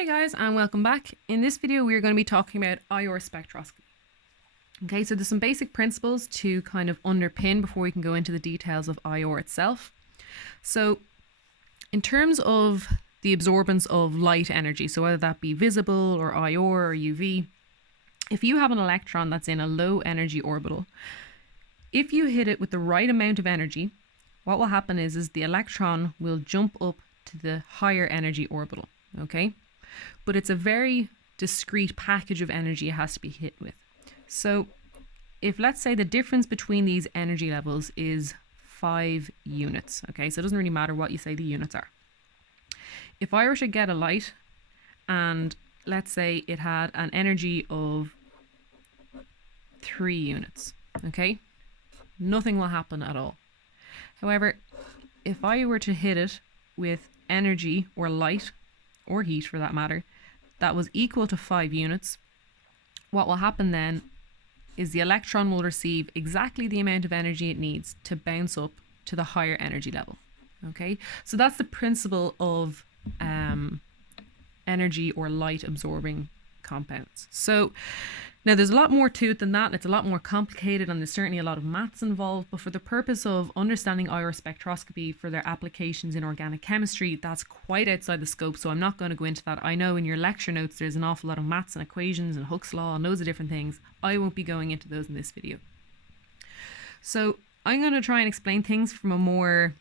Hey guys, and welcome back. In this video we are going to be talking about IR spectroscopy. Okay, so there's some basic principles to kind of underpin before we can go into the details of IR itself. So in terms of the absorbance of light energy, so whether that be visible or IR or UV, if you have an electron that's in a low energy orbital, if you hit it with the right amount of energy, what will happen is the electron will jump up to the higher energy orbital, okay? But it's a very discrete package of energy it has to be hit with. So if, let's say, the difference between these energy levels is 5 units, okay, so it doesn't really matter what you say the units are. If I were to get a light and let's say it had an energy of 3 units, okay, nothing will happen at all. However, if I were to hit it with energy or light, or heat for that matter, that was equal to 5 units, what will happen then is the electron will receive exactly the amount of energy it needs to bounce up to the higher energy level. Okay, so that's the principle of energy or light absorbing compounds. So now there's a lot more to it than that. It's a lot more complicated and there's certainly a lot of maths involved, but for the purpose of understanding IR spectroscopy for their applications in organic chemistry, that's quite outside the scope, so I'm not going to go into that. I know in your lecture notes there's an awful lot of maths and equations and Hooke's law and loads of different things. I won't be going into those in this video. So I'm going to try and explain things from a more,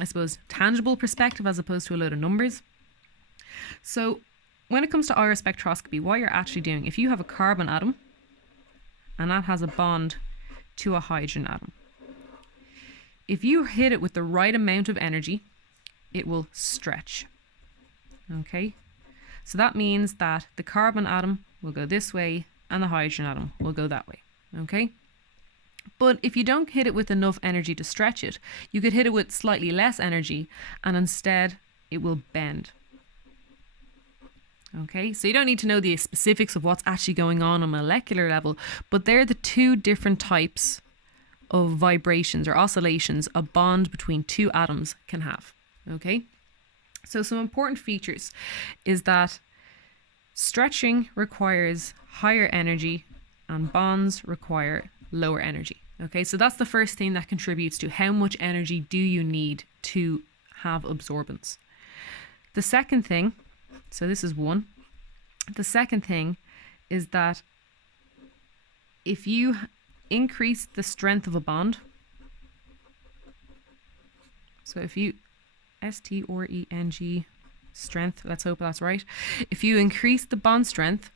I suppose, tangible perspective as opposed to a load of numbers. So when it comes to IR spectroscopy, what you're actually doing, if you have a carbon atom and that has a bond to a hydrogen atom, if you hit it with the right amount of energy, it will stretch. Okay, so that means that the carbon atom will go this way and the hydrogen atom will go that way. Okay, but if you don't hit it with enough energy to stretch it, you could hit it with slightly less energy and instead it will bend. Okay, so you don't need to know the specifics of what's actually going on a molecular level, but they're the two different types of vibrations or oscillations a bond between two atoms can have. Okay, so some important features is that stretching requires higher energy and bonds require lower energy. Okay, so that's the first thing that contributes to how much energy do you need to have absorbance. The second thing, so this is one. The second thing is that if you increase the strength of a bond, so if you streng strength, let's hope that's right. If you increase the bond strength,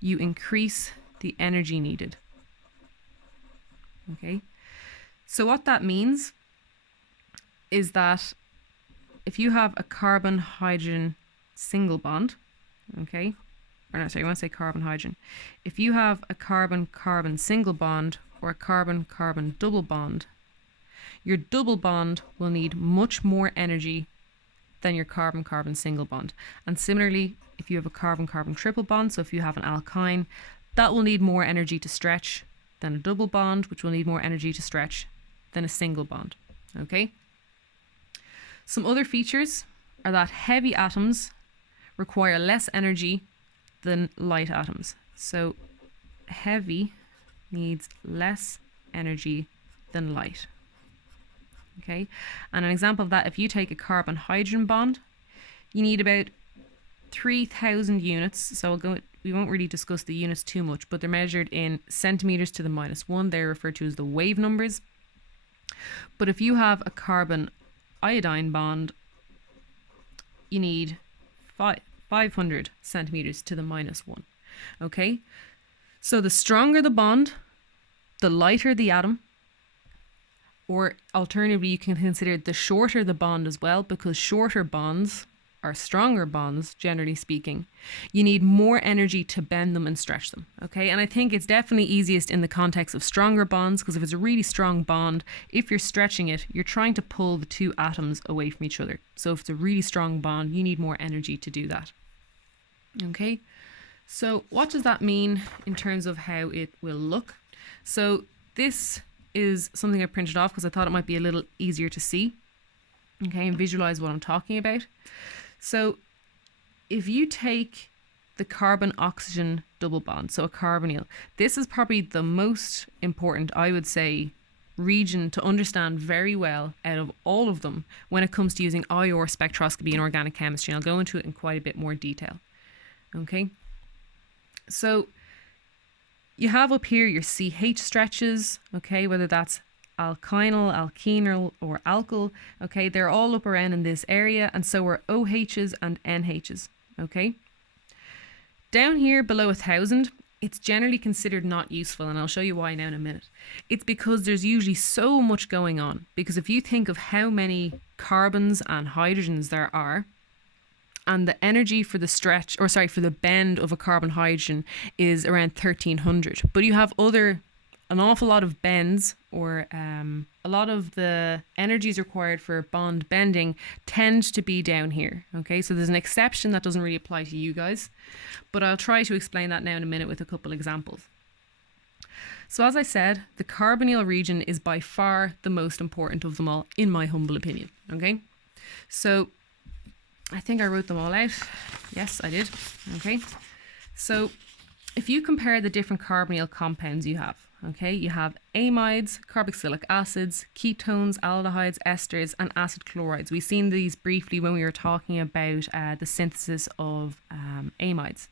you increase the energy needed. Okay, so what that means is that if you have a carbon hydrogen single bond, okay, or no, sorry, I want to say carbon hydrogen. If you have a carbon carbon single bond or a carbon carbon double bond, your double bond will need much more energy than your carbon carbon single bond. And similarly, if you have a carbon carbon triple bond, so if you have an alkyne, that will need more energy to stretch than a double bond, which will need more energy to stretch than a single bond. Okay, some other features are that heavy atoms require less energy than light atoms. So heavy needs less energy than light. Okay, and an example of that, if you take a carbon hydrogen bond, you need about 3,000 units. So we won't really discuss the units too much, but they're measured in centimeters to the -1. They're referred to as the wave numbers. But if you have a carbon iodine bond, you need 500 centimeters to the -1. Okay, so the stronger the bond, the lighter the atom, or alternatively you can consider the shorter the bond as well, because shorter bonds are stronger bonds, generally speaking. You need more energy to bend them and stretch them. Okay, and I think it's definitely easiest in the context of stronger bonds, because if it's a really strong bond, if you're stretching it, you're trying to pull the two atoms away from each other. So if it's a really strong bond, you need more energy to do that. Okay, so what does that mean in terms of how it will look? So this is something I printed off because I thought it might be a little easier to see, okay, and visualize what I'm talking about. So if you take the carbon-oxygen double bond, so a carbonyl, this is probably the most important, I would say, region to understand very well out of all of them when it comes to using IR spectroscopy in organic chemistry. And I'll go into it in quite a bit more detail. Okay, so you have up here your CH stretches, okay, whether that's alkynyl, alkenyl, or alkyl, okay, they're all up around in this area, and so are OHs and NHs, okay. Down here below 1,000, it's generally considered not useful, and I'll show you why now in a minute. It's because there's usually so much going on, because if you think of how many carbons and hydrogens there are, and the energy for the stretch, or sorry, for the bend of a carbon hydrogen is around 1,300, but you have an awful lot of bends, or a lot of the energies required for bond bending tend to be down here. Okay, so there's an exception that doesn't really apply to you guys, but I'll try to explain that now in a minute with a couple examples. So as I said, the carbonyl region is by far the most important of them all, in my humble opinion. Okay, so I think I wrote them all out. Yes, I did. Okay, so if you compare the different carbonyl compounds you have, okay, you have amides, carboxylic acids, ketones, aldehydes, esters, and acid chlorides. We've seen these briefly when we were talking about the synthesis of amides.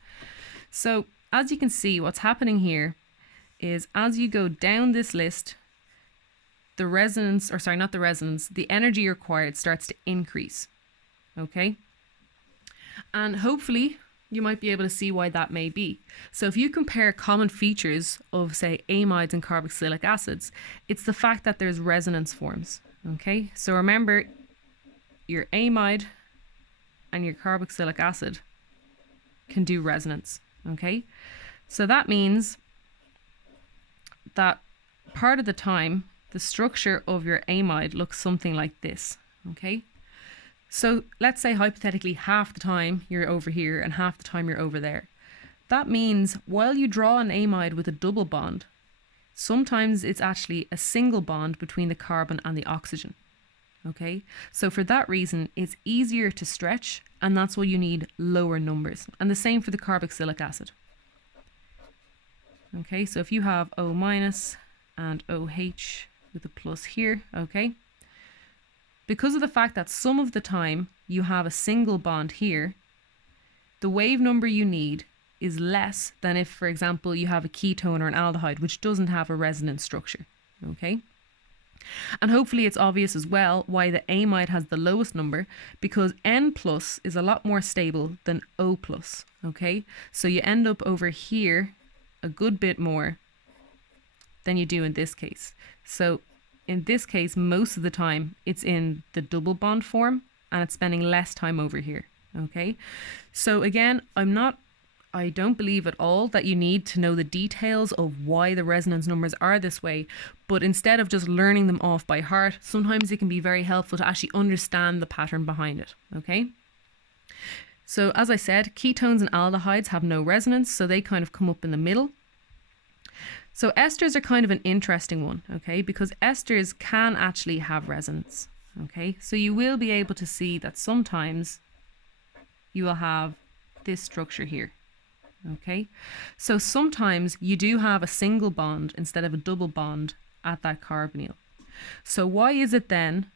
So as you can see, what's happening here is as you go down this list, the resonance, or sorry, not the resonance, the energy required starts to increase. Okay, and hopefully you might be able to see why that may be. So if you compare common features of, say, amides and carboxylic acids, it's the fact that there's resonance forms. Okay, so remember, your amide and your carboxylic acid can do resonance. Okay, so that means that part of the time the structure of your amide looks something like this. Okay, so let's say hypothetically half the time you're over here and half the time you're over there. That means while you draw an amide with a double bond, sometimes it's actually a single bond between the carbon and the oxygen. Okay, so for that reason, it's easier to stretch, and that's why you need lower numbers. And the same for the carboxylic acid. Okay, so if you have O minus and OH with a plus here, okay, because of the fact that some of the time you have a single bond here, the wave number you need is less than if, for example, you have a ketone or an aldehyde, which doesn't have a resonance structure. Okay, and hopefully it's obvious as well why the amide has the lowest number, because N plus is a lot more stable than O plus. Okay, so you end up over here a good bit more than you do in this case. So in this case, most of the time it's in the double bond form and it's spending less time over here. Okay, so again, I don't believe at all that you need to know the details of why the resonance numbers are this way, but instead of just learning them off by heart, sometimes it can be very helpful to actually understand the pattern behind it. Okay, so as I said, ketones and aldehydes have no resonance, so they kind of come up in the middle. So esters are kind of an interesting one, okay, because esters can actually have resonance. Okay, so you will be able to see that sometimes you will have this structure here. Okay, so sometimes you do have a single bond instead of a double bond at that carbonyl. So why is it then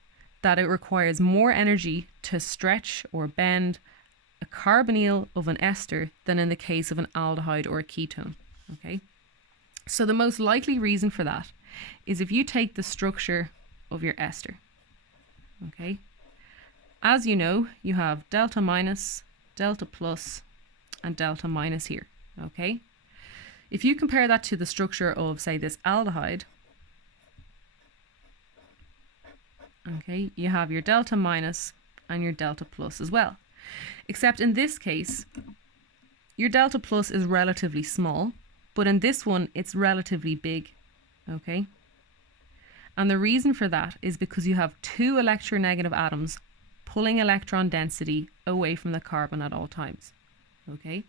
that it requires more energy to stretch or bend a carbonyl of an ester than in the case of an aldehyde or a ketone? Okay, so the most likely reason for that is if you take the structure of your ester. Okay, as you know, you have delta minus, delta plus, and delta minus here. Okay, if you compare that to the structure of, say, this aldehyde, okay, you have your delta minus and your delta plus as well, except in this case your delta plus is relatively small, but in this one it's relatively big. Okay, and the reason for that is because you have two electronegative atoms pulling electron density away from the carbon at all times. Okay,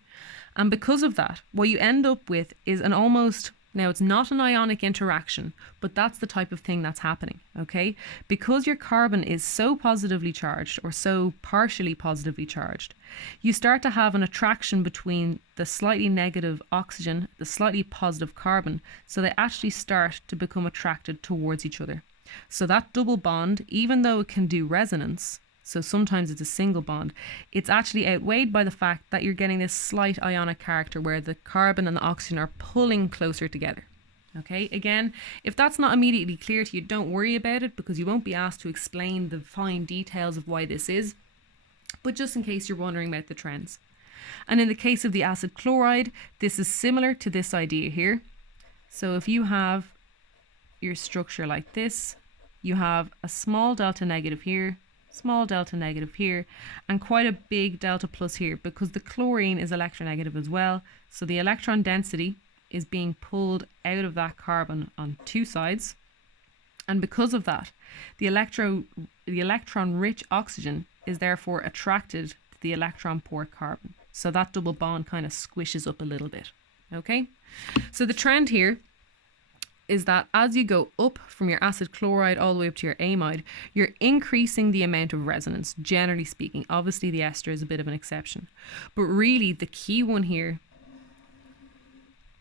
and because of that, what you end up with is an almost Now, it's not an ionic interaction, but that's the type of thing that's happening, okay? Because your carbon is so positively charged, or so partially positively charged, you start to have an attraction between the slightly negative oxygen, the slightly positive carbon, so they actually start to become attracted towards each other. So that double bond, even though it can do resonance, so sometimes it's a single bond, it's actually outweighed by the fact that you're getting this slight ionic character where the carbon and the oxygen are pulling closer together. Okay, again, if that's not immediately clear to you, don't worry about it, because you won't be asked to explain the fine details of why this is, but just in case you're wondering about the trends. And in the case of the acid chloride, this is similar to this idea here. So if you have your structure like this, you have a small delta negative here, small delta negative here, and quite a big delta plus here, because the chlorine is electronegative as well. So the electron density is being pulled out of that carbon on two sides. And because of that, the electron-rich oxygen is therefore attracted to the electron-poor carbon. So that double bond kind of squishes up a little bit. Okay? So the trend here is that as you go up from your acid chloride all the way up to your amide, you're increasing the amount of resonance, generally speaking. Obviously, the ester is a bit of an exception. But really, the key one here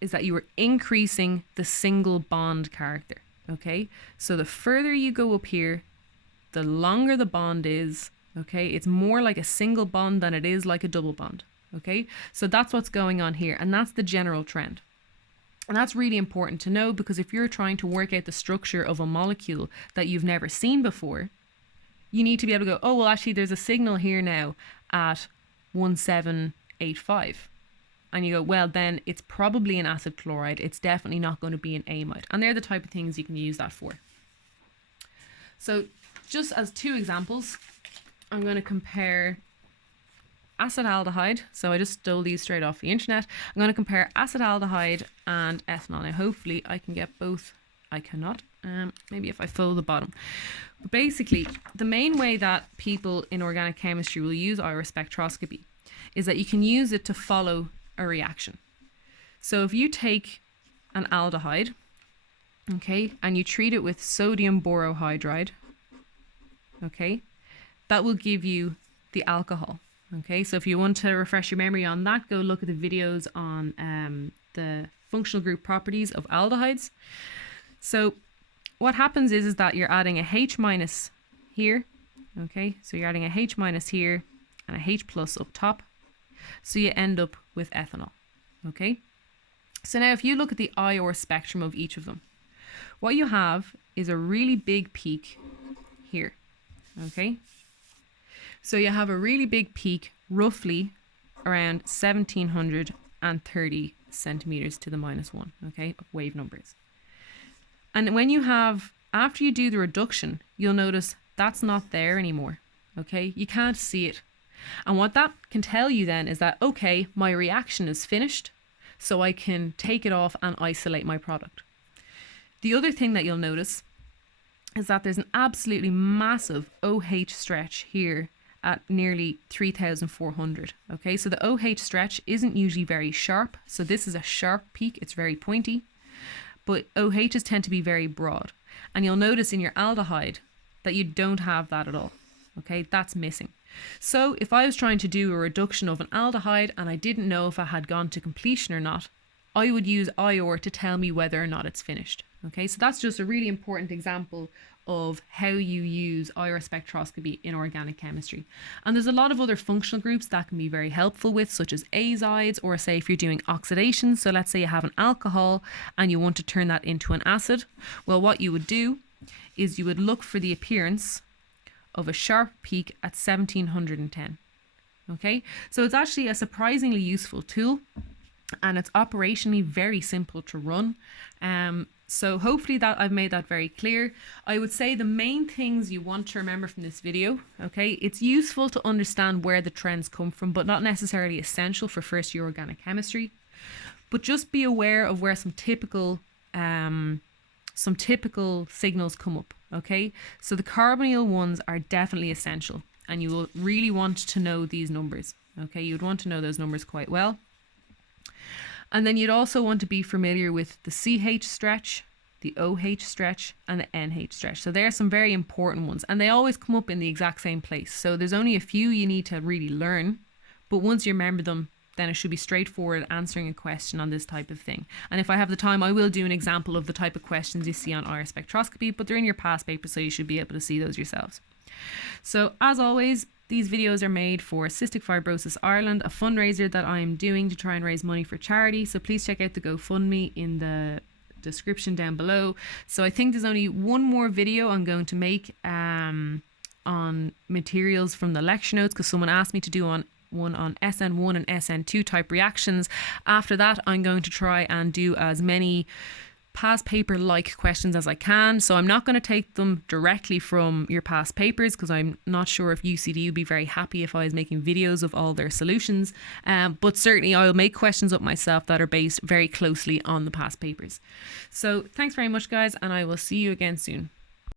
is that you are increasing the single bond character, okay? So the further you go up here, the longer the bond is, okay? It's more like a single bond than it is like a double bond, okay? So that's what's going on here, and that's the general trend. And that's really important to know, because if you're trying to work out the structure of a molecule that you've never seen before, you need to be able to go, oh, well, actually, there's a signal here now at 1785. And you go, well, then it's probably an acid chloride. It's definitely not going to be an amide. And they're the type of things you can use that for. So just as two examples, I'm going to compare acetaldehyde. So I just stole these straight off the internet. I'm going to compare acetaldehyde and ethanol. Now, hopefully I can get both. I cannot. Maybe if I fold the bottom. But basically, the main way that people in organic chemistry will use iris spectroscopy is that you can use it to follow a reaction. So if you take an aldehyde, okay, and you treat it with sodium borohydride, okay, that will give you the alcohol. Okay, so if you want to refresh your memory on that, go look at the videos on the functional group properties of aldehydes. So what happens is that you're adding a H minus here, okay, so you're adding a H minus here and a H plus up top, so you end up with ethanol, okay. So now if you look at the IOR spectrum of each of them, what you have is a really big peak here, okay. So you have a really big peak, roughly around 1730 centimeters to the -1, okay, of wave numbers. And when you have, after you do the reduction, you'll notice that's not there anymore, okay? You can't see it. And what that can tell you then is that, okay, my reaction is finished, so I can take it off and isolate my product. The other thing that you'll notice is that there's an absolutely massive OH stretch here at nearly 3,400. Okay, so the OH stretch isn't usually very sharp. So this is a sharp peak. It's very pointy. But OHs tend to be very broad. And you'll notice in your aldehyde that you don't have that at all. Okay, that's missing. So if I was trying to do a reduction of an aldehyde and I didn't know if I had gone to completion or not, I would use IOR to tell me whether or not it's finished. Okay, so that's just a really important example of how you use iris spectroscopy in organic chemistry. And there's a lot of other functional groups that can be very helpful with, such as azides, or say if you're doing oxidation. So let's say you have an alcohol and you want to turn that into an acid. Well, what you would do is you would look for the appearance of a sharp peak at 1710. Okay, so it's actually a surprisingly useful tool, and it's operationally very simple to run. So hopefully that I've made that very clear. I would say the main things you want to remember from this video, okay, it's useful to understand where the trends come from, but not necessarily essential for first year organic chemistry. But just be aware of where some typical signals come up, okay? So the carbonyl ones are definitely essential, and you will really want to know these numbers, okay? You would want to know those numbers quite well. And then you'd also want to be familiar with the CH stretch, the OH stretch, and the NH stretch. So there are some very important ones, and they always come up in the exact same place. So there's only a few you need to really learn, but once you remember them, then it should be straightforward answering a question on this type of thing. And if I have the time, I will do an example of the type of questions you see on our spectroscopy, but they're in your past paper, so you should be able to see those yourselves. So as always, these videos are made for Cystic Fibrosis Ireland, a fundraiser that I'm doing to try and raise money for charity. So please check out the GoFundMe in the description down below. So I think there's only one more video I'm going to make on materials from the lecture notes, because someone asked me to do one on SN1 and SN2 type reactions. After that, I'm going to try and do as many past paper like questions as I can. So I'm not going to take them directly from your past papers, because I'm not sure if UCD would be very happy if I was making videos of all their solutions. But certainly I'll make questions up myself that are based very closely on the past papers. So thanks very much, guys, and I will see you again soon.